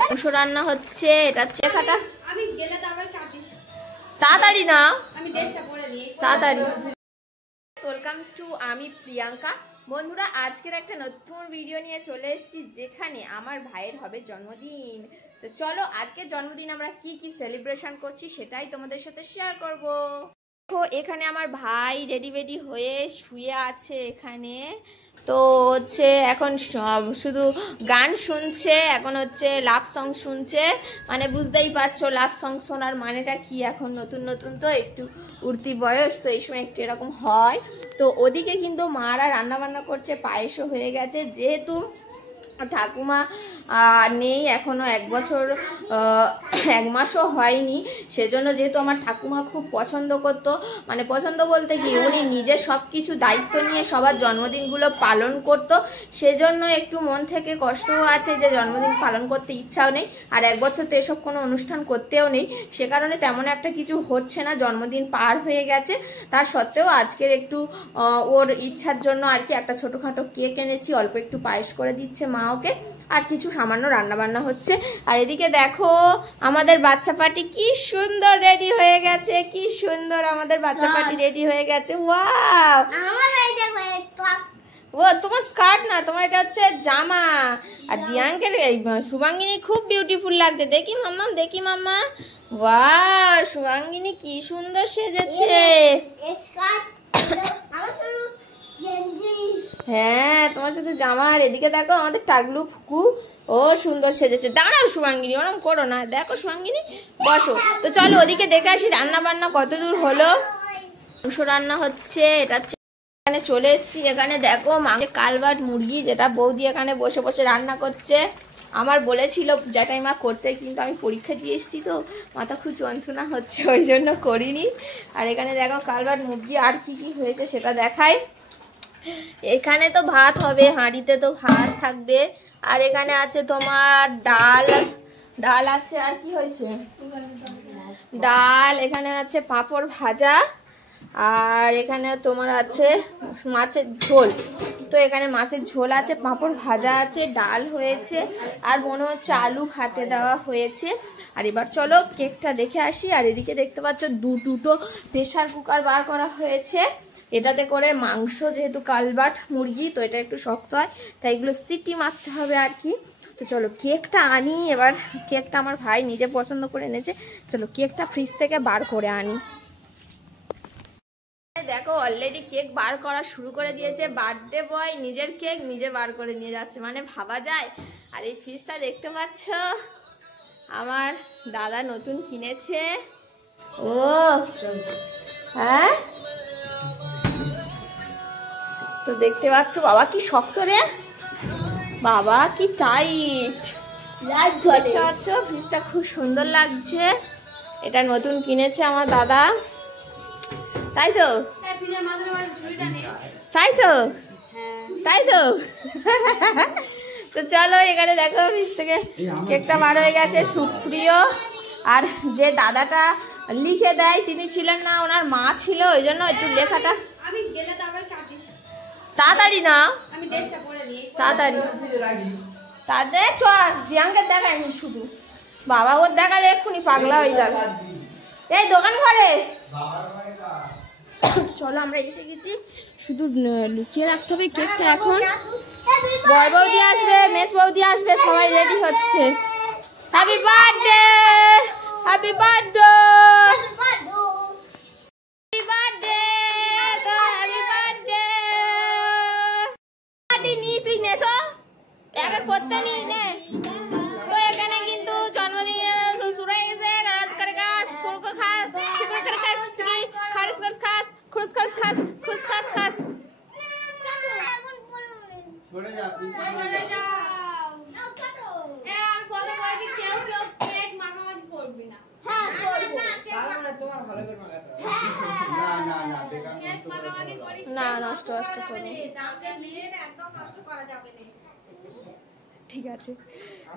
মাংস রান্না হচ্ছে, এটা চেখাটা তাড়াতাড়ি না, তাড়াতাড়ি। ওয়েলকাম টু আমি প্রিয়াঙ্কা। বন্ধুরা, আজকের একটা নতুন ভিডিও নিয়ে চলে এসেছি, যেখানে আমার ভাইয়ের হবে জন্মদিন। তো চলো, আজকে জন্মদিন আমরা কি কি সেলিব্রেশন করছি সেটাই তোমাদের সাথে শেয়ার করব। দেখো, এখানে আমার ভাই রেডি হয়ে শুয়ে আছে এখানে। তো হচ্ছে এখন শুধু গান শুনছে, এখন হচ্ছে লাভ সং শুনছে। মানে বুঝতেই পারছো লাভ সং শোনার মানেটা কি, এখন নতুন নতুন তো একটু উঠতি বয়স, তো এই সময় একটু এরকম হয়। তো ওদিকে কিন্তু মারা রান্না বান্না করছে, পায়েসও হয়ে গেছে। যেহেতু ঠাকুমা নেই এখনো, 1 বছর 1 মাসও হয়নি, সেজন্য যেহেতু আমার ঠাকুমা খুব পছন্দ করতো, মানে পছন্দ বলতে কি, উনি নিজে সব কিছু দায়িত্ব নিয়ে সবার জন্মদিনগুলো পালন করতো, সেজন্য একটু মন থেকে কষ্টও আছে যে জন্মদিন পালন করতে ইচ্ছাও নেই। আর 1 বছর তো এসব কোনো অনুষ্ঠান করতেও নেই, সে কারণে তেমন একটা কিছু হচ্ছে না, জন্মদিন পার হয়ে গেছে। তার সত্ত্বেও আজকের একটু ওর ইচ্ছার জন্য আর কি একটা ছোটোখাটো কেক এনেছি, অল্প একটু পায়েস করে দিচ্ছে মা ওকে, আর কিছু সামান্য রান্না বান্না হচ্ছে। আর এদিকে দেখো আমাদের বাচ্চা পার্টি কি সুন্দর রেডি হয়ে গেছে, কি সুন্দর আমাদের বাচ্চা পার্টি রেডি হয়ে গেছে। ওয়াও, ও তোমার স্কার্ট না, তোমার এটা হচ্ছে জামা। আর দিয়াঙ্কের শুভাঙ্গিনী খুব বিউটিফুল লাগছে, দেখি মাম্মা, দেখি মাম্মা। ওয়াও, শুভাঙ্গিনী কি সুন্দর সেজেছে। হ্যাঁ, তোমার সাথে জামা। আর এদিকে দেখো আমাদের টাগলু ফুকু, ও সুন্দর সেজেছে। দাঁড়াও শুভাঙ্গিনী, ওরম করো না, দেখো শুভাঙ্গিনী বসো। তো চলো ওদিকে দেখে আসি রান্না বান্না কত দূর হলো। মাংস রান্না হচ্ছে, এটা এখানে চলে এসছি। এখানে দেখো কালবাট মুরগি, যেটা বৌদি এখানে বসে বসে রান্না করছে। আমার বলেছিল জ্যাঠাইমা করতে, কিন্তু আমি পরীক্ষা দিয়ে এসেছি তো মাথা খুব যন্ত্রণা হচ্ছে, ওই জন্য করিনি। আর এখানে দেখো কালবাট মুরগি, আর কি কি হয়েছে সেটা দেখাই। এখানে তো ভাত হবে, হাঁড়িতে তো ভাত থাকবে। আর এখানে আছে তোমার ডাল আছে, আর কি হয়েছে, ডাল। এখানে আছে পাঁপড় ভাজা, আর এখানে তোমার আছে মাছের ঝোল। তো এখানে মাছের ঝোল আছে, পাঁপড় ভাজা আছে, ডাল হয়েছে, আর মনে হচ্ছে আলু ভাতে দেওয়া হয়েছে। আর এবার চলো কেকটা দেখে আসি। আর এদিকে দেখতে পাচ্ছ দুটো প্রেসার কুকার বার করা হয়েছে। এটাতে করে মাংস, যেহেতু কালবাট মুরগি তো এটা একটু শক্ত হয়, তাই এগুলো সিটি মারতে হবে আর কি। তো চলো কেকটা আনি এবার। কেকটা আমার ভাই নিজে পছন্দ করে এনেছে, চলো কেকটা ফ্রিজ থেকে বার করে আনি। দেখো অলরেডি কেক বার করা শুরু করে দিয়েছে, বার্থডে বয় নিজের কেক নিজে বার করে নিয়ে যাচ্ছে, মানে ভাবা যায়। আর এই ফ্রিজটা দেখতে পাচ্ছ আমার দাদা নতুন কিনেছে। ও হ্যাঁ, তো দেখতে পাচ্ছ বাবা কি শক্ত রে, বাবা কি টাইট। দেখতে পাচ্ছ ফ্রিজটা খুব সুন্দর লাগছে, এটা নতুন কিনেছে আমার দাদা, তাই তো, তাই তো, তাই তো। তো চলো এখানে দেখো ফ্রিজ থেকে কেকটা বার হয়ে গেছে। সুপ্রিয় আর যে দাদাটা লিখে দেয় তিনি ছিলেন না, ওনার মা ছিল, ওই জন্য একটু লেখাটা তাড়াতাড়ি না, তাড়াতাড়ি তাদের চল দিয়াঙ্কের দেখায়নি শুধু, বাবা ওর দেখালে এক্ষুনি পাগলা হয়ে যাবে এই দোকান ঘরে। চলো আমরা এসে গেছি, শুধু লুকিয়ে রাখতে হবে কেকটা। এখন বড় বৌদি আসবে, মেজ বৌদি আসবে, সবাই রেডি হচ্ছে। Happy birthday, happy birthday, happy birthday, happy birthday. নি তুই নে তো, একে করতে নি নে। তো এখানে কিন্তু জন্মদিন শুরু হয়ে গেছে, গাছ করে গাছ কুরকো খাস, কুরকো করে খাস, খারিস করে খাস, খুরুস করে খাস, খুস খাস খাস। সরে যা, সরে যাও। নাও কাটো। আমি বলে বলি কেউ কেক মামামাজি করবি না। হ্যাঁ করব। কারণ তোমার ভালো করে মাগাতে হবে। না না না, বেকার কেক মামামাজি করিস না, নষ্ট করবি। দামকে নিয়ে একদম নষ্ট করা যাবে না। ঠিক আছে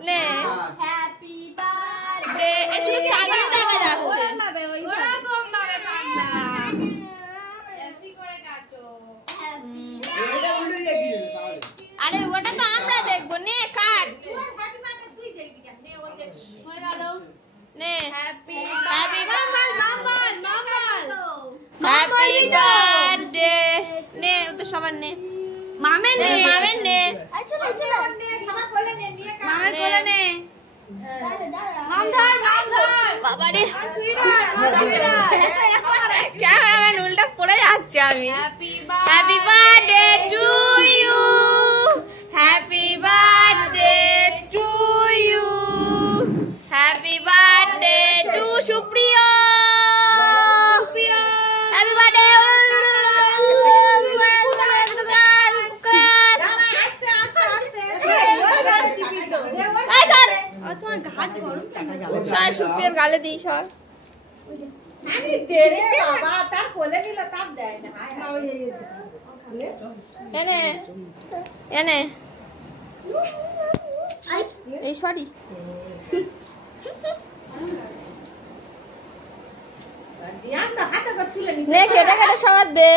নে। Happy birthday. এসব কি আগে দেখা যাচ্ছে, ওরকম ভাবে কাটনা, এসি করে কাটো। আরে ওটা তো আমরা দেখবো। নে কাট হয়ে গেল। নে হ্যাপি বার্থডে। নে ও তো সবার নে। মামের নে সবার কোলে নে নিয়ে কাট। মামের কোলে নে। মাম ধর বাবারে ক্যামেরাম্যান উল্টা পড়ে যাচ্ছে। আমি happy birthday to you, happy birthday to you, happy birthday to Supriya, happy birthday. সুপ্রিয়ার গালে দিই সর। এনে এনে এই সরি নে কেটে কেটে সবার দে।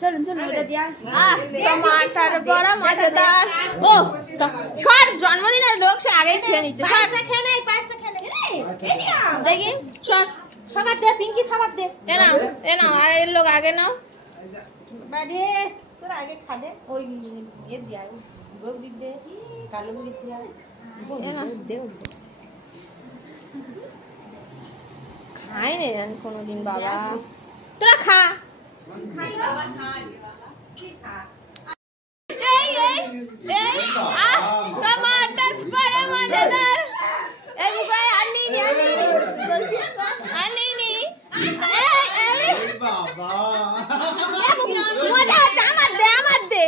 চলুন চলুন এটা দিয়ে আসি। টমাটার বড়া মজাদার। ও সর জন্মদিনের লোক সে আগেই খেয়ে নিচ্ছে। পাঁচটা খেয়ে নে, পাঁচটা খেয়ে নে দেখি। সর সবার দে, পিঙ্কি সবার দে। এ নাও আগের লোক আগে নাও। বাড়ি তোরা আগে খা দে। ওই এর দিয়া গোল দিক দে, কালো দিক দিয়া দে। খাই নে জান কোনোদিন বাবা। তোরা খা। টমাটার বড়া মজাদার। মজা আছে। আমার দে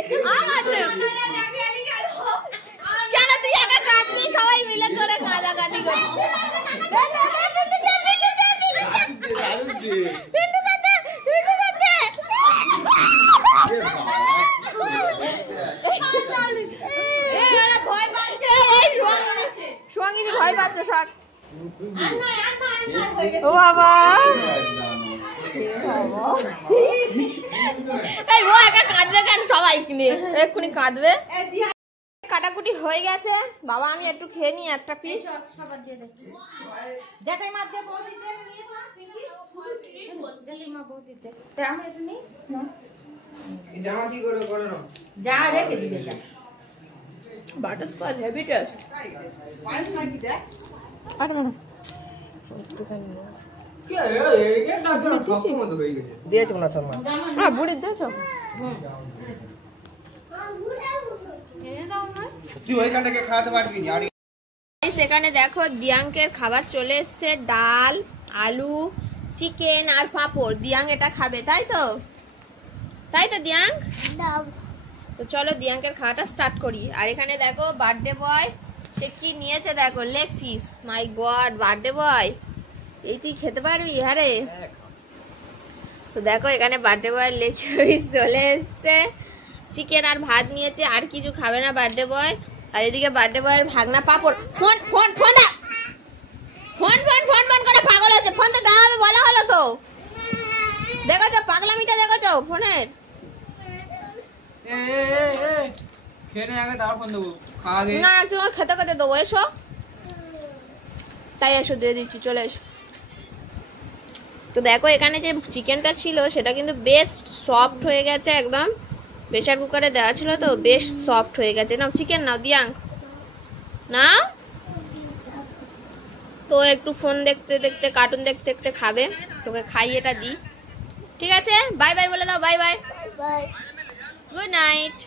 কেন তুই একা কাঁদবি? সবাই মিলে করে কাঁদাকাঁদি করি। ভয় পাচ্ছে সব। ও বাবা এই ও একা কাঁদবে কেন? সবাই নিয়ে এক্ষুনি কাঁদবে। কাটাকুটি হয়ে গেছে বাবা। আমি একটু খেয়ে নি একটা পিস। Butterscotch heavy taste. বুড়ি দিয়েছ? সেখানে দেখো দিয়াঙ্কের খাবার চলে এসছে। ডাল, আলু, চিকেন আর পাঁপড়। দিয়াঙ্ক এটা খাবে তাই তো? দিয়াঙ্ক তো চলো দিয়াঙ্কের খাওয়াটা স্টার্ট করি। আর এখানে দেখো বার্থডে বয় সে কি নিয়েছে দেখো, লেগ পিস। মাই গড বার্থডে বয়, এই তুই খেতে পারবি? আরে তো দেখো এখানে বার্থডে বয় লেগ পিস চলে এসছে। চিকেন আর ভাত নিয়েছে, আর কিছু খাবে না বার্থডে বয়। আর এদিকে বার্থডে বয়ের ভাগনা পাঁপড়। ফোন ফোন ফোন দা, ফোন ফোন ফোন ফোন করে পাগল হচ্ছে। ফোন তো দেওয়া হবে বলা হলো তো। দেখেছো পাগলামিটা দেখেছো ফোনের? না তোমার খেতে খেতে দেবো। এসো তাই এসো দিয়ে দিচ্ছি, চলে এসো। তো দেখো এখানে যে চিকেনটা ছিল সেটা কিন্তু বেশ সফট হয়ে গেছে একদম। প্রেসার কুকারে দেওয়া ছিল তো বেশ সফট হয়ে গেছে। নাও চিকেন নাও দিয়াঙ্ক নাও। তো একটু ফোন দেখতে দেখতে কার্টুন দেখতে দেখতে খাবে। তোকে খাইয়েটা দিই, ঠিক আছে? বাই বাই বলে দাও। Bye bye, good night.